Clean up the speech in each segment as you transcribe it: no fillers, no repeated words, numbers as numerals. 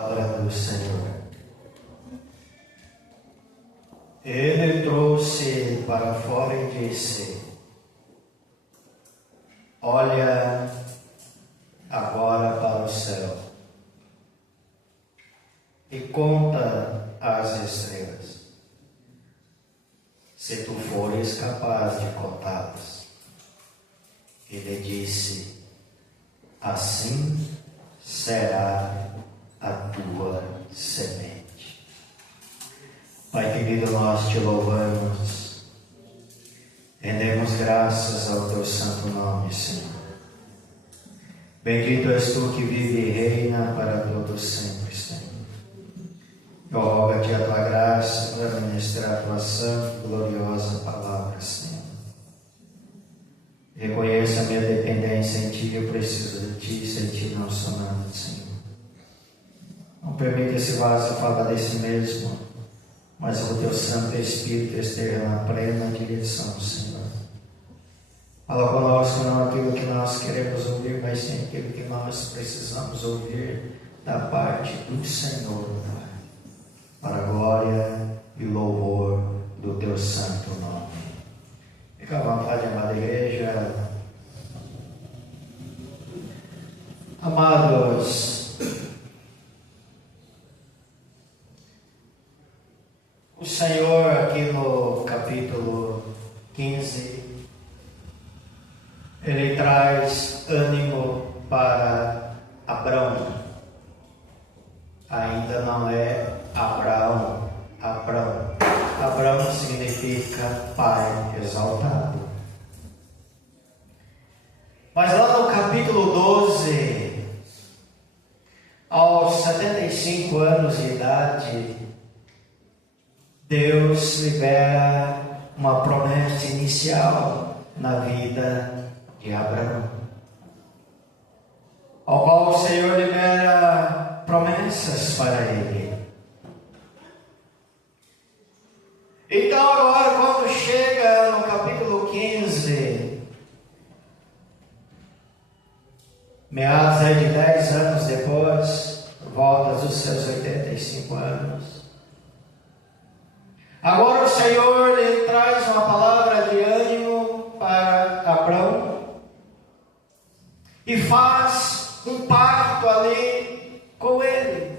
Palavra do Senhor. Ele trouxe para fora e disse: olha agora para o céu e conta as estrelas, se tu fores capaz de contá-las. Ele disse: assim será a tua semente. Pai querido, nós te louvamos, rendemos graças ao teu santo nome, Senhor. Bendito és tu que vive e reina para todos sempre, Senhor. Eu rogo a ti a tua graça para ministrar a tua santa e gloriosa palavra, Senhor. Reconheça a minha dependência em ti, eu preciso de ti, sem ti não sou nada, Senhor. Não permita esse vaso falar de si mesmo, mas o teu Santo Espírito esteja na plena direção, Senhor. Fala conosco não aquilo que nós queremos ouvir, mas sim aquilo que nós precisamos ouvir da parte do Senhor, para a glória e louvor do teu santo nome. Fica à vontade, amada igreja. Amados, o Senhor aqui no capítulo 15, Ele traz ânimo para Abrão. Ainda não é Abraão. Abraão significa pai exaltado. Mas lá no capítulo 12, aos 75 anos de idade, Deus libera uma promessa inicial na vida de Abraão, ao qual o Senhor libera promessas para ele. Então agora, quando chega no capítulo 15, meados de 10 anos depois, por volta dos seus 85 anos, agora o Senhor lhe traz uma palavra de ânimo para Abrão e faz um pacto ali com ele.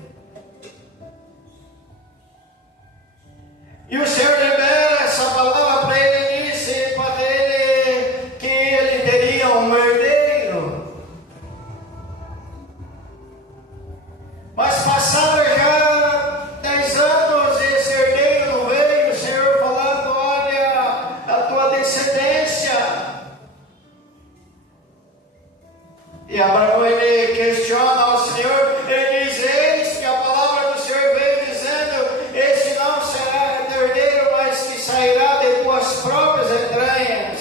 E o Senhor libera essa palavra para ele e disse para ele que ele teria um herdeiro. Mas passaram já 10 anos e esse herdeiro não veio. O Senhor falando: olha, a tua descendência. E Abraão, ele questiona ao Senhor, ele diz: eis que a palavra do Senhor veio dizendo: este não será herdeiro, mas que sairá de tuas próprias entranhas.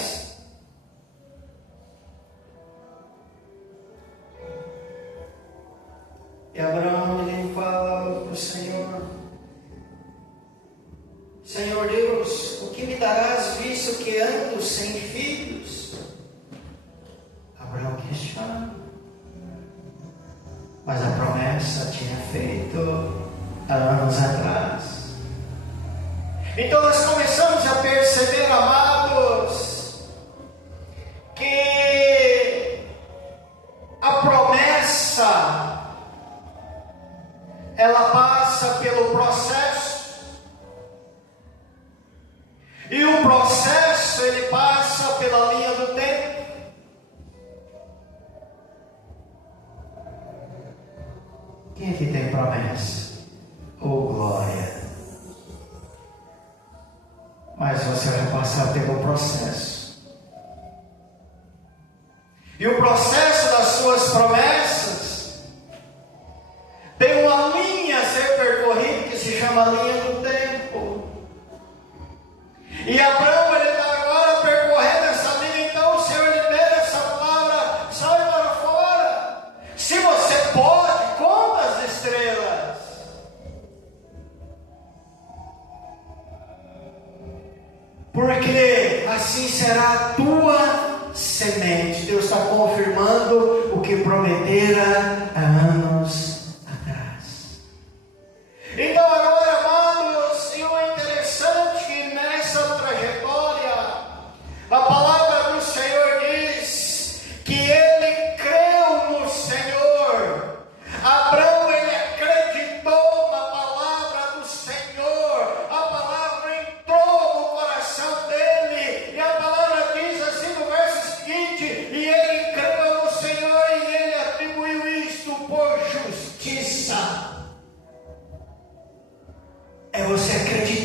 E Abraão, ele fala para o Senhor: Senhor Deus, o que me darás, visto que ando sem filhos? Abraão questiona, mas a promessa tinha feito há anos atrás. Então nós começamos a perceber, amados, que a promessa, ela passa pelo processo, e o processo ele passa pela linha do tempo. Quem aqui tem promessa? Oh, glória! Mas você vai passar pelo processo. E o processo das suas promessas tem uma linha a ser percorrida que se chama linha do tempo. E Abraão, ele está agora percorrendo essa linha. Então o Senhor libera essa palavra: sai para fora. Se você pode, conta as estrelas. Porque assim será a tua semente. Deus está confirmando o que prometera há anos atrás.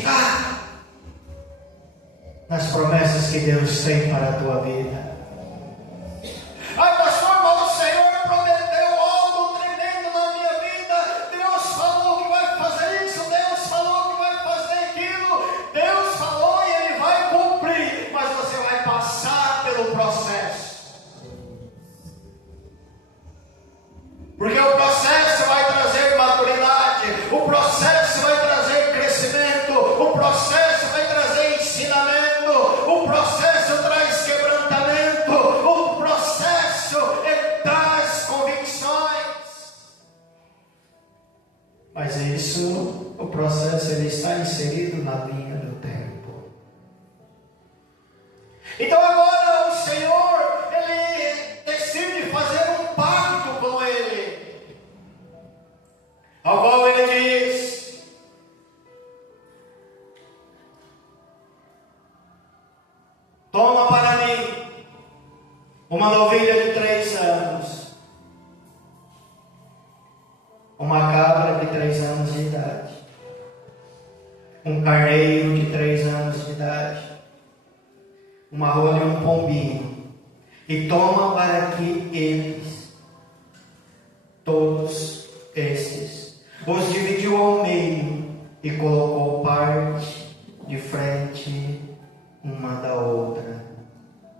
acreditar nas promessas que Deus tem para a tua vida. Ai, pastor, mas o Senhor prometeu algo tremendo na minha vida. Deus falou que vai fazer isso, Deus falou que vai fazer aquilo, Deus falou e Ele vai cumprir, mas você vai passar pelo processo. Porque o processo vai trazer maturidade, o processo vai trazer crescimento, o processo vai trazer ensinamento, o processo traz quebrantamento, o processo traz convicções. Mas isso, o processo ele está inserido na linha do tempo. Então agora o Senhor, Ele decide fazer um pacto com ele, ao qual Ele diz: toma para mim uma novilha de 3 anos, uma cabra de 3 anos de idade, um carneiro de 3 anos de idade, uma rola e um pombinho, e toma para que eles, todos estes, os dividiu ao meio e colocou parte de frente uma da outra,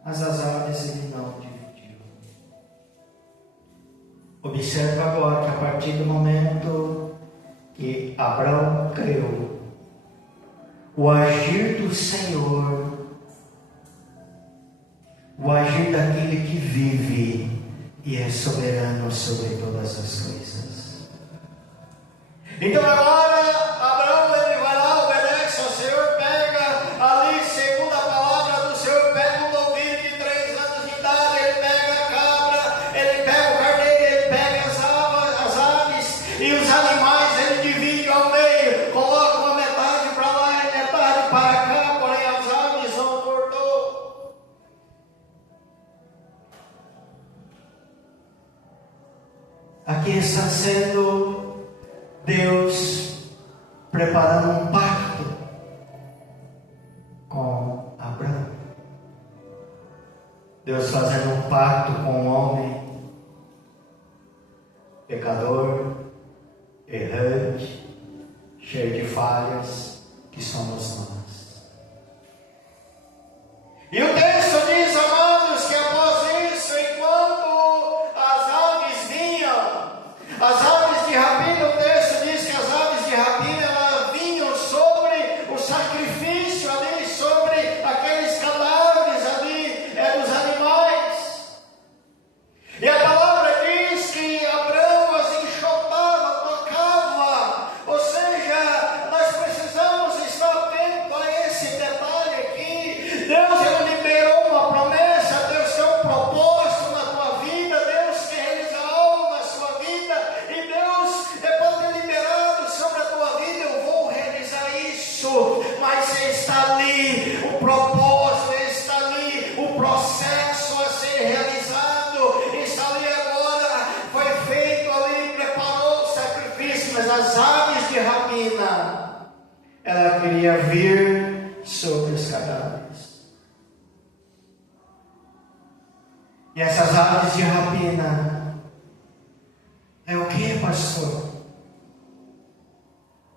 mas as aves ele não dividiu. Observe agora que a partir do momento que Abraão creu, o agir do Senhor, o agir daquele que vive e é soberano sobre todas as coisas. Então agora Abraão ele vai lá, obedece ao Senhor, pega ali, segundo a palavra do Senhor, pega um novilho de 3 anos de idade, ele pega a cabra, ele pega o carneiro, ele pega as aves e os animais, ele divide ao meio, coloca uma metade para lá e metade para cá, porém as aves não cortou. Aqui está sendo Deus preparando um pacto com Abraão. Deus fazendo um pacto com o homem pecador, errante, cheio de falhas, que somos nós. E o texto diz, amados, que após isso, enquanto as aves vinham, as aves de rapina, o texto diz que as aves de rapina elas vinham sobre o sacrifício ali, sobre aqueles cadáveres ali dos animais. E a palavra diz que Abraão as enxotava, tocava, ou seja, nós precisamos estar atentos a esse detalhe aqui. Deus ele liberou uma promessa, Deus tem um propósito na tua vida, Deus quer realizar algo na sua vida, e Deus pode ter liberado sobre a tua vida, eu vou realizar isso, mas está ali o propósito, está ali o processo a ser realizado, está ali agora, foi feito ali, preparou o sacrifício, mas as aves de rapina, ela queria vir sobre os cadáveres. E essas aves de rapina é o que, pastor?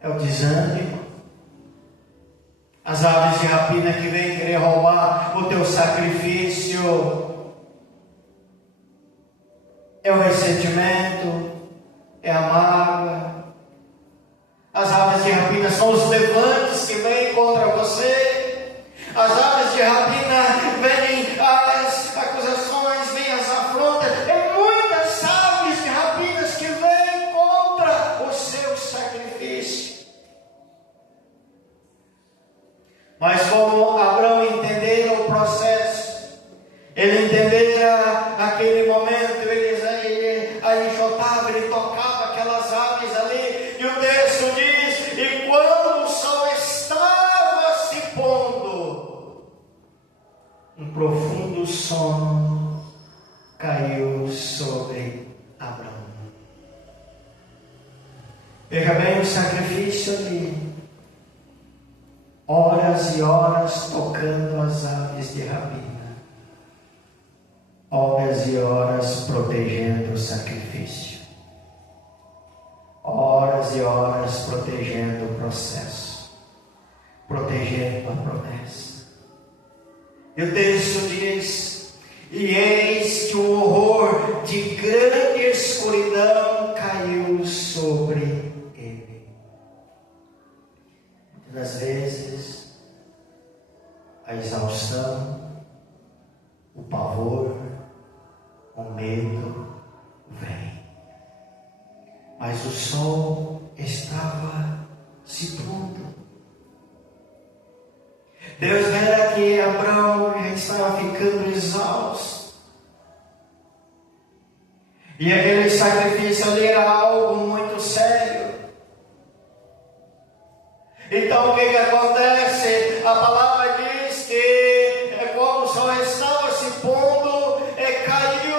É o desânimo. As aves de rapina que vêm querer roubar o teu sacrifício. É o ressentimento, é a mágoa. As aves de rapina são os levantes que vêm contra você. As aves de rapina vêm as acusações, vêm as afrontas. É muitas aves de rapinas que vêm contra o seu sacrifício. Mas como Abraão entendera o processo, ele entendera aquele momento, ele enxotava, ele tocava aquelas aves ali, e o texto diz, e quando o sol estava se pondo, um profundo sono caiu sobre Abraão. Veja bem o sacrifício ali. horas e horas tocando as aves de rapina, horas e horas protegendo o sacrifício, horas e horas protegendo o processo, protegendo a promessa. E o texto diz: e eis que o horror de grande escuridão caiu sobre ele. Muitas vezes a exaustão, o pavor, o medo vem, mas o sol estava se pondo. Deus vê que Abraão já estava ficando exausto, e aquele sacrifício ali era algo muito sério. Então o que acontece? A palavra diz que quando o sol estava se pondo, caiu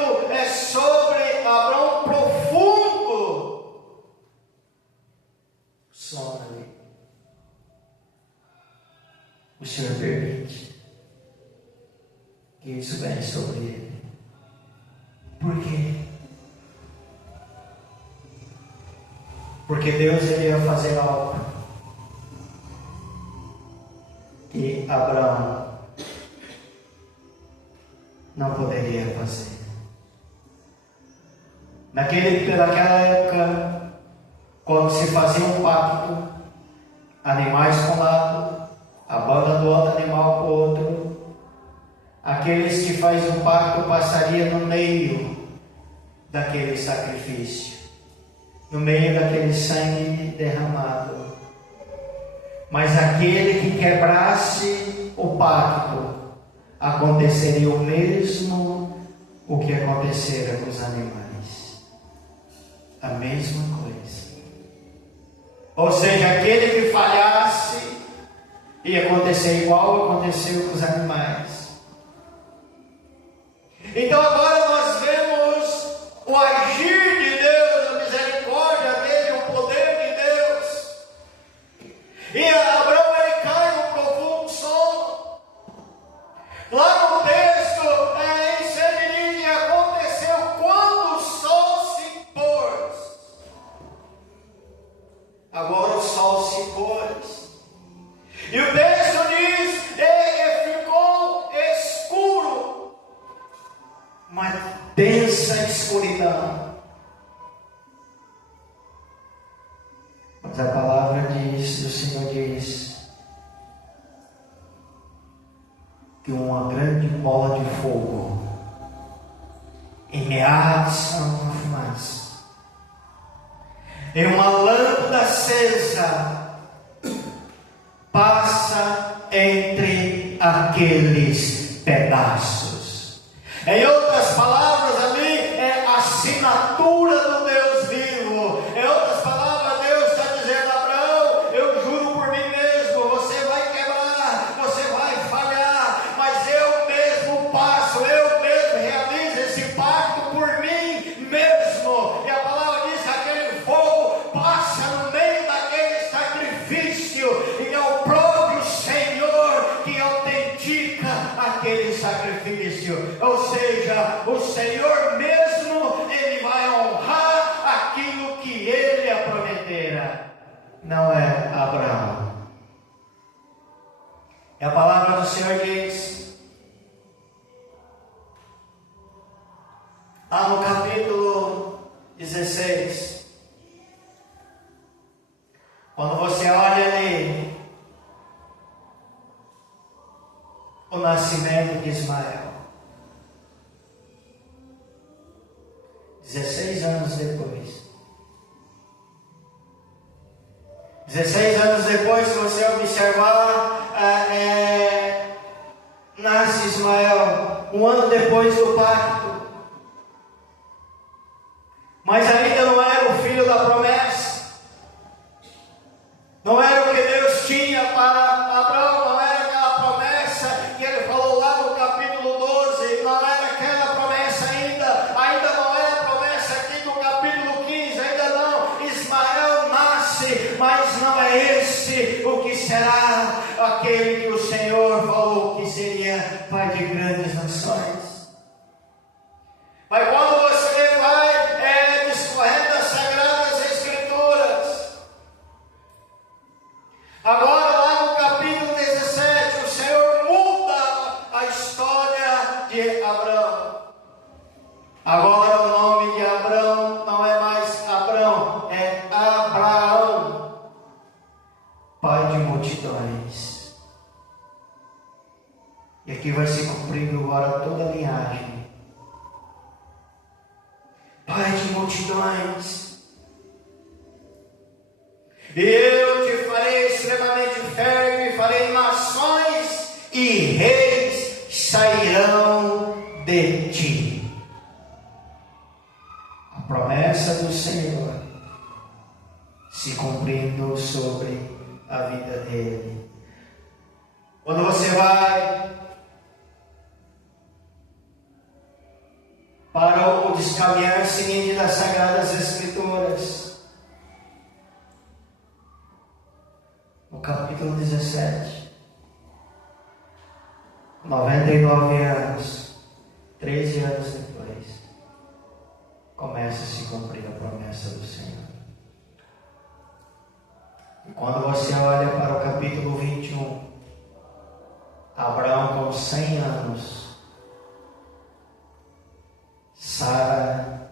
sobre Abraão profundo sono ali. O Senhor permite que isso venha sobre ele. Por quê? Porque Deus ia fazer algo que Abraão não poderia fazer. Naquela época, quando se fazia um pacto, animais com um lado, a banda do outro animal com o outro, aqueles que fazem um pacto passariam no meio daquele sacrifício, no meio daquele sangue derramado. Mas aquele que quebrasse o pacto, aconteceria o mesmo o que acontecera com os animais. A mesma coisa. Ou seja, aquele que falhasse, ia acontecer igual aconteceu com os animais. Então agora nós vemos o agir de Deus, a misericórdia dele, o poder de Deus. E Abraão cai no profundo sono. Lá no texto, em Semirite, aconteceu quando o sol se pôs. Agora o sol se pôs. E o texto diz que ficou escuro, uma densa escuridão. Mas a palavra diz, o Senhor diz, que uma grande bola de fogo, em meados a uma fumaça, em uma lâmpada acesa, passa entre aqueles pedaços. Em outras palavras, ali é a assinatura do Deus vivo. Em outras palavras, Deus está dizendo: Abraão, eu juro por mim mesmo, você vai quebrar, você vai falhar, mas eu mesmo passo, eu mesmo realizo esse pacto por mim mesmo. E a palavra diz que aquele fogo passa no meio daquele sacrifício, e é o próprio Senhor que autentica aquele sacrifício. Ou seja, o Senhor mesmo, Ele vai honrar aquilo que Ele prometera. Não é Abraão. E a palavra do Senhor diz, lá no capítulo 16, quando você olha ali o nascimento de Ismael, 16 anos depois. 16 anos depois, se você observar, nasce Ismael, um ano depois do pacto. Mas ainda não era o filho da promessa. Não era o que Deus tinha para Abraão, não era aquela promessa que ele falou lá no capítulo 12, não era aquela promessa ainda não é a promessa aqui do capítulo 15, ainda não. Ismael nasce, mas não é esse disse o que será aquele que o Senhor falou que seria pai de grandes nações. Mas quando você vai discorrendo as Sagradas Escrituras, agora lá no capítulo 17, o Senhor muda a história de Abraão. Agora o nome de Abraão não é mais Abrão, é Abraão, pai de multidões. E aqui vai se cumprindo agora toda a linhagem. Pai de multidões. E eu te farei extremamente fértil, e farei nações e reis sairão de ti. A promessa do Senhor se cumprindo sobre a vida dele. Quando você vai para o descaminhar seguinte das Sagradas Escrituras, no capítulo 17, 99 anos, 13 anos depois, começa a se cumprir a promessa do Senhor. E quando você olha para o capítulo 21, Abraão com 100 anos, Sara,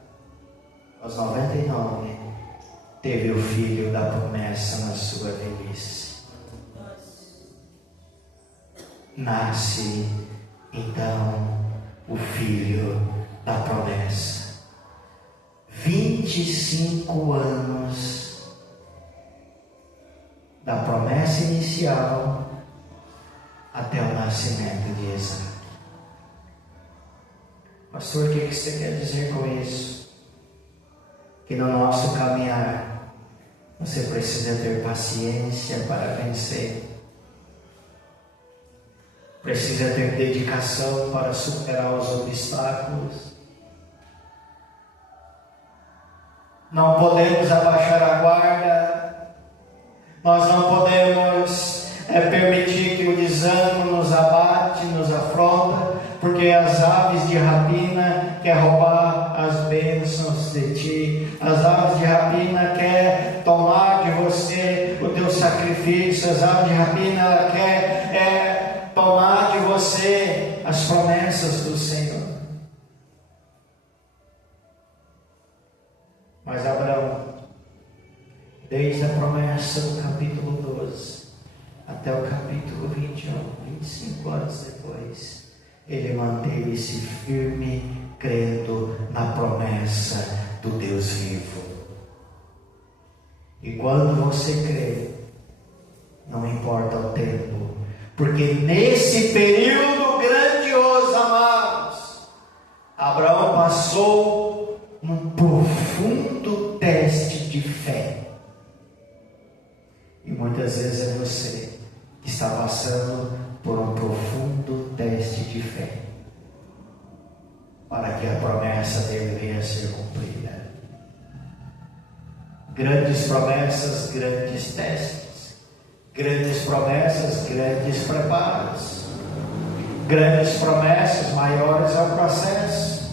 aos 99, teve o filho da promessa na sua velhice. Nasce, então, o filho da promessa. 25 anos da promessa inicial até o nascimento de Isaac. Pastor, o que você quer dizer com isso? Que no nosso caminhar você precisa ter paciência para vencer. Precisa ter dedicação para superar os obstáculos. Não podemos abaixar a guarda. Nós não podemos permitir que o desânimo nos abate, nos afronta, porque as aves de rapina querem roubar as bênçãos de ti. As aves de rapina querem tomar de você o teu sacrifício. As aves de rapina querem tomar de você as promessas do Senhor. Mas Abraão, desde a promessa do capítulo 12 até o capítulo 21, 25 anos depois, ele manteve-se firme, crendo na promessa do Deus vivo. E quando você crê, não importa o tempo, porque nesse período grandioso, amados, Abraão passou um profundo teste de fé. E muitas vezes é você que está passando por um profundo teste de fé, para que a promessa dele venha a ser cumprida. Grandes promessas, grandes testes. Grandes promessas, grandes preparos. Grandes promessas, maiores é o processo.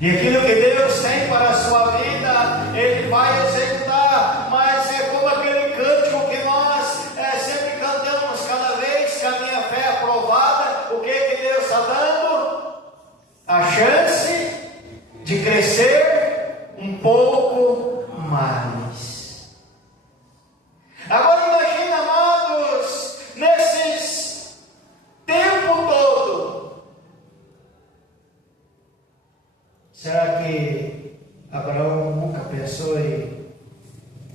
E aquilo que Deus tem para a sua vida, Ele vai executar. Mas é como aquele cântico que nós sempre cantamos cada vez que a minha fé é aprovada. O que Deus está dando? A chance de crescer um pouco mais. Agora imagina, amados, nesses tempo todo, será que Abraão nunca pensou em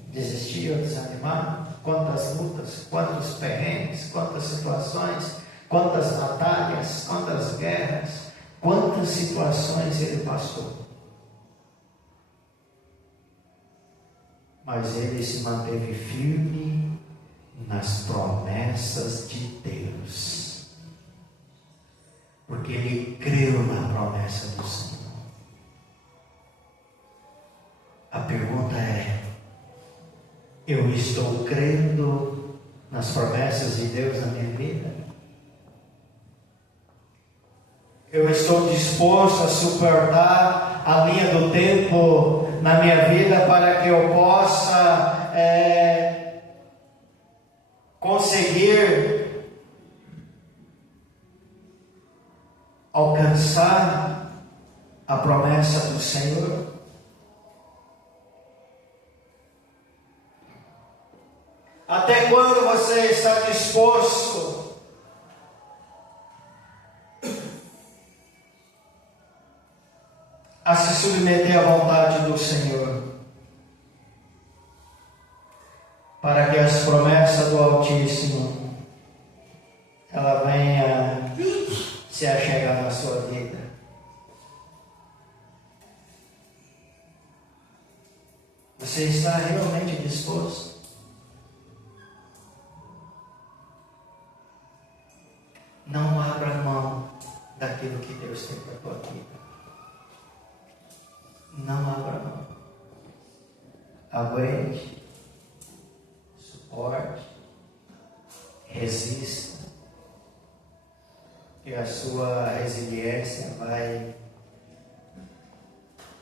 desistir ou desanimar? Quantas lutas, quantos perrengues, quantas situações, quantas batalhas, quantas guerras, quantas situações ele passou. Mas ele se manteve firme nas promessas de Deus, porque ele creu na promessa do Senhor. A pergunta é: Eu estou crendo nas promessas de Deus na minha vida. Eu estou disposto a suportar a linha do tempo na minha vida para que eu possa conseguir alcançar a promessa do Senhor. Até quando você está disposto a se submeter à vontade do Senhor, para que as promessas do Altíssimo ela venha se achegar na sua vida? Você está realmente disposto? Não abra mão daquilo que Deus tem para a tua vida. Não abra mão. Aguente, suporte, resista, e a sua resiliência vai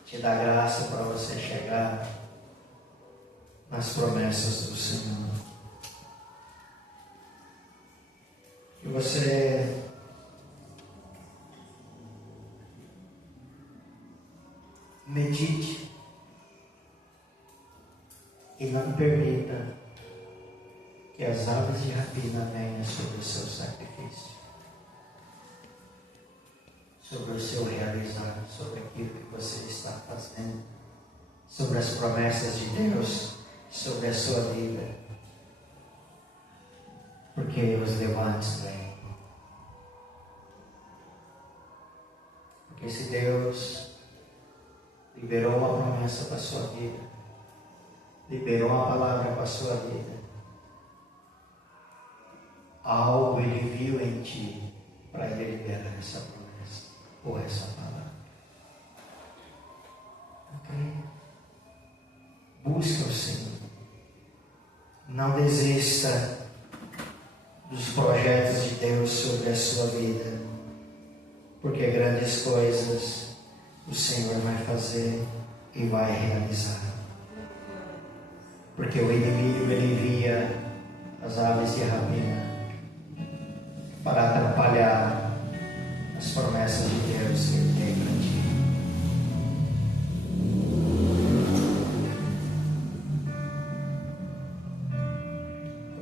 te dar graça para você chegar nas promessas do Senhor. Que você medite e não permita que as aves de rapina venham sobre o seu sacrifício, sobre o seu realizar, sobre aquilo que você está fazendo, sobre as promessas de Deus, sobre a sua vida, porque os levantes vêm. Porque se Deus liberou uma promessa para a sua vida, liberou uma palavra para a sua vida, algo Ele viu em ti para Ele liberar essa promessa ou essa palavra. Ok? Busca o Senhor. Não desista dos projetos de Deus sobre a sua vida, porque grandes coisas o Senhor vai fazer e vai realizar. Porque o inimigo ele envia as aves de rapina para atrapalhar as promessas de Deus que Ele tem para ti.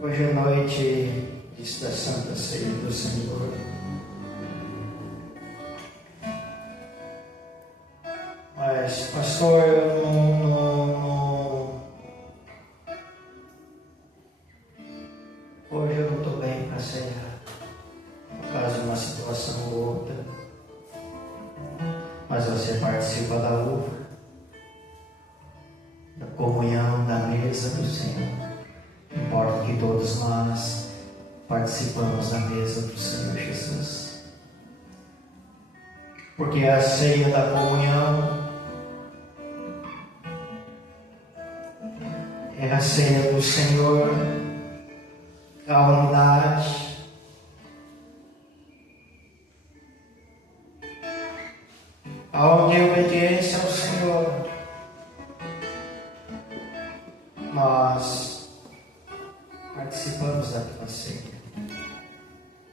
Hoje à noite da Santa Ceia do Senhor, mas pastor, eu hoje eu não estou bem para ceiar, por causa de uma situação ou outra, mas você participa da uva, da comunhão, da mesa do Senhor. Importa que todos nós participamos da mesa do Senhor Jesus, porque a ceia da comunhão é a ceia do Senhor, a unidade, aonde em obediência ao Senhor nós participamos da tua ceia.